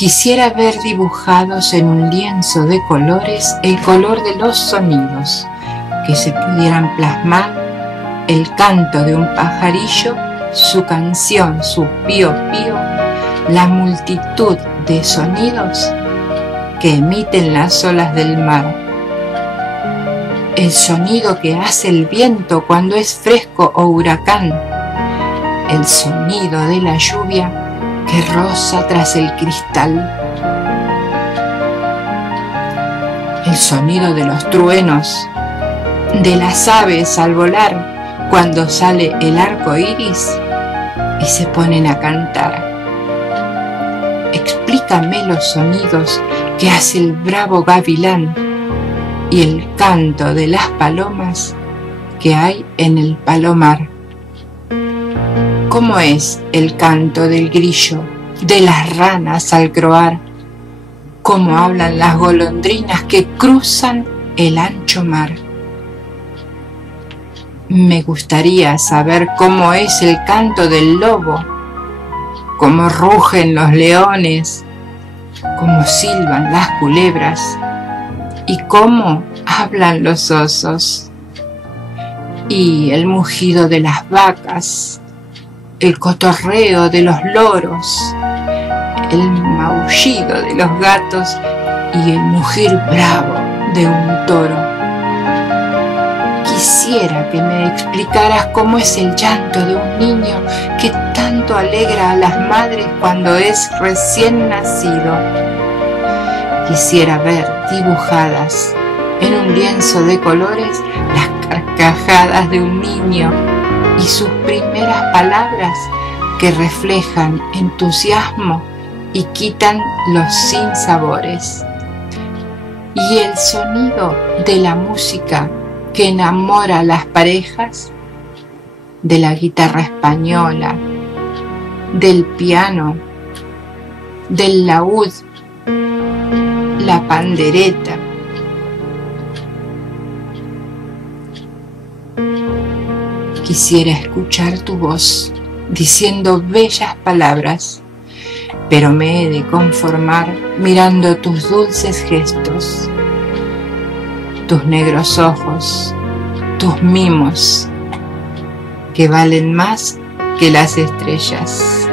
Quisiera ver dibujados en un lienzo de colores el color de los sonidos, que se pudieran plasmar el canto de un pajarillo, su canción, su pío pío, la multitud de sonidos que emiten las olas del mar, el sonido que hace el viento cuando es fresco o huracán, el sonido de la lluvia que roza tras el cristal, el sonido de los truenos, de las aves al volar cuando sale el arco iris y se ponen a cantar. Explícame los sonidos que hace el bravo gavilán y el canto de las palomas que hay en el palomar. ¿Cómo es el canto del grillo, de las ranas al croar? ¿Cómo hablan las golondrinas que cruzan el ancho mar? Me gustaría saber cómo es el canto del lobo, cómo rugen los leones, cómo silban las culebras y cómo hablan los osos, y el mugido de las vacas, el cotorreo de los loros, el maullido de los gatos y el mugir bravo de un toro. Quisiera que me explicaras cómo es el llanto de un niño que tanto alegra a las madres cuando es recién nacido. Quisiera ver dibujadas en un lienzo de colores las carcajadas de un niño y sus primeras palabras que reflejan entusiasmo y quitan los sinsabores, y el sonido de la música que enamora a las parejas, de la guitarra española, del piano, del laúd, la pandereta. Quisiera escuchar tu voz diciendo bellas palabras, pero me he de conformar mirando tus dulces gestos, tus negros ojos, tus mimos, que valen más que las estrellas.